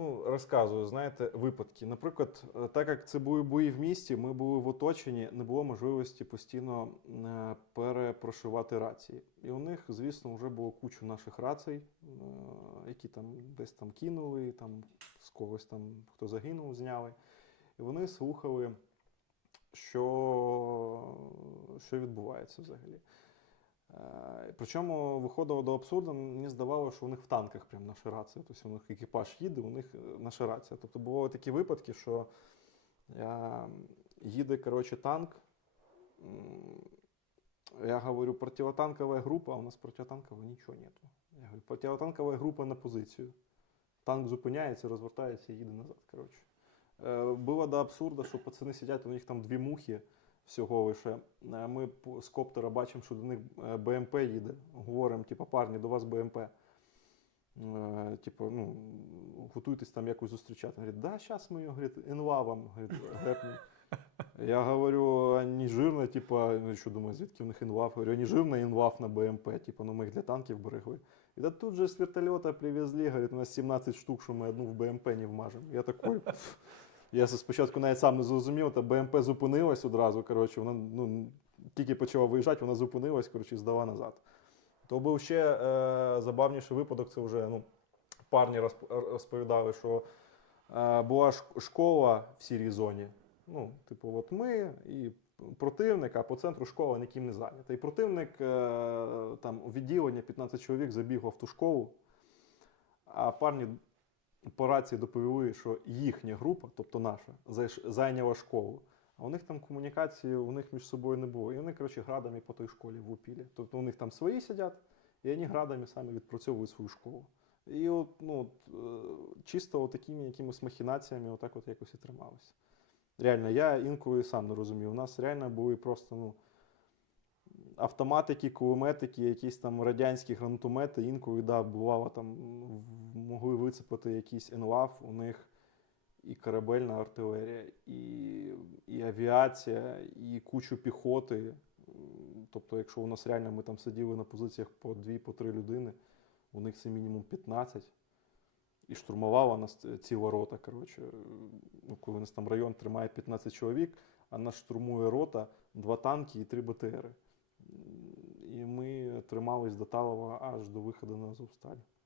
Ну, розказую, знаєте, випадки. Наприклад, так як це були бої в місті, ми були в оточенні, не було можливості постійно перепрошивати рації. І у них, звісно, вже було кучу наших рацій, які там десь там кинули, там з когось там, хто загинув, зняли. І вони слухали, що відбувається взагалі. Причому виходило до абсурду, мені здавалося, що у них в танках прям наша рація. Тобто у них екіпаж їде, у них наша рація. Тобто були такі випадки, що їде, коротше, танк. Я говорю, противотанкова група, а у нас противотанкової нічого нету. Я говорю, противотанкова група на позицію. Танк зупиняється, розвертається і їде назад. Коротше. Було до абсурду, що пацани сидять, у них там 2 мухи всього лише. Ми з коптера бачимо, що до них БМП їде. Говоримо, типу, парні, до вас БМП. Типу, ну, готуйтесь там якось зустрічати. Говорить, да, зараз ми його, говорить, інва вам, гепнемо. Я говорю, а не жирно, типа, ну що думаю, звідки в них інвав? Говорю, а не жирно інвав на БМП, типа, ну ми їх для танків берегли. І да тут же з вертольота привезли, говорить, у нас 17 штук, що ми одну в БМП не вмажемо. Я такой, я спочатку навіть сам не зрозумів, та БМП зупинилась одразу, коротше, вона, ну, тільки почала виїжджати, вона зупинилась, коротше, і здала назад. То був ще забавніший випадок, це вже, ну, парні розповідали, що була школа в сірій зоні. Ну, типу, от ми і противник, а по центру школа ніким не зайнята. І противник, там, у відділення 15 чоловік забігло в ту школу, а парні по рації доповіли, що їхня група, тобто наша, зайняла школу. А у них там комунікації, у них між собою не було. І вони, коротше, градами по той школі влупили. Тобто у них там свої сидять, і вони градами самі відпрацьовують свою школу. І от, ну, чисто такими якимись махінаціями отак от якось і трималися. Реально, я інколи сам не розумів. У нас реально були просто, ну, автоматики, кулеметики, якісь там радянські гранатомети. Інколи, да, бувало, там, могли вицепити якийсь НЛАВ, у них і корабельна артилерія, і авіація, і кучу піхоти. Тобто, якщо у нас реально ми там сиділи на позиціях по 2-3 людини, у них це мінімум 15. І штурмувала нас ціла рота, коротше. Ну, коли у нас там район тримає 15 чоловік, а нас штурмує рота, 2 танки і 3 БТРи. І ми тримались до Талова аж до виходу на Азовсталь.